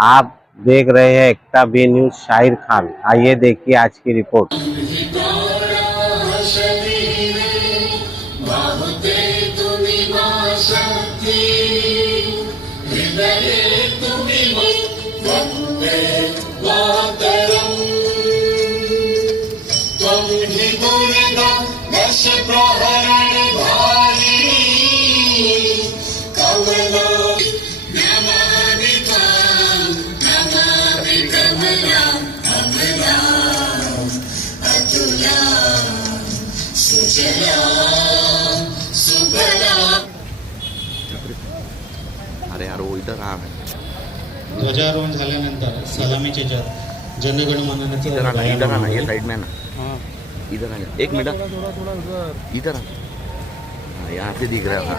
आप देख रहे हैं एकता बी न्यूज शाहिर खान। आइए देखिए आज की रिपोर्ट। अरे यार वो इधर आ ध्वजारोहण झाल्यानंतर सलामीचे जनगणमनाचं इधर आना ये साइड में ना। इधर आ एक मिनट इधर आ यहाँ से दिख रहा था।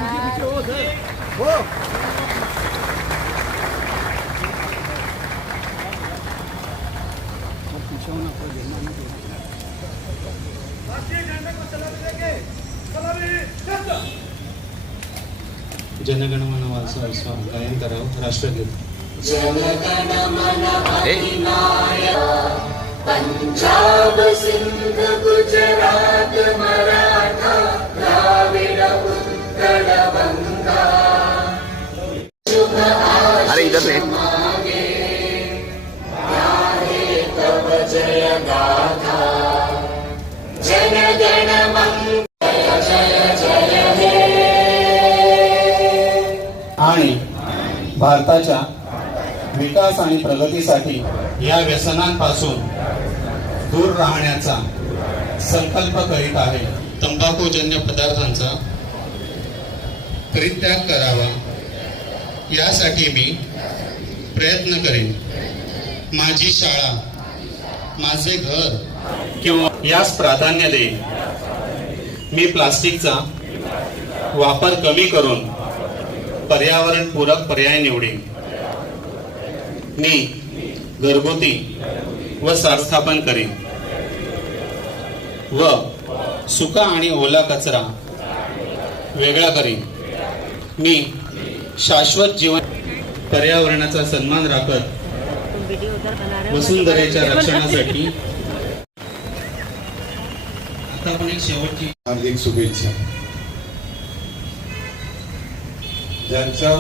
जनगणमन वाचवा गायन करावं राष्ट्रगीत। पंजाब सिंध गुजरात मराठा द्राविड उत्कल बंगा। अरे इधर से तब जय गाथा जन गण मंगल जय जय हे। आणि भारताच्या विकास आणि प्रगतीसाठी या व्यसनांपासून दूर राहण्याचा संकल्प करीत आहे। तंबाखूजन्य पदार्थांचा परित्याग करावा यासाठी मी प्रयत्न करेन। माझी शाळा माझे घर किंवा यास प्राधान्य देईन। मी प्लास्टिकचा वापर कमी करून पर्यावरण पूरक पर्याय निवडेन। मी घरगुती व स्थापन करेन व सुका आणि ओला कचरा वेगळा करेन। मी शाश्वत जीवन पर्यावरणाचा सन्मान राखत वसुंधरेच्या रक्षणासाठी आता पण एक शेवटची हार्दिक शुभेच्छा। ज्यांच्या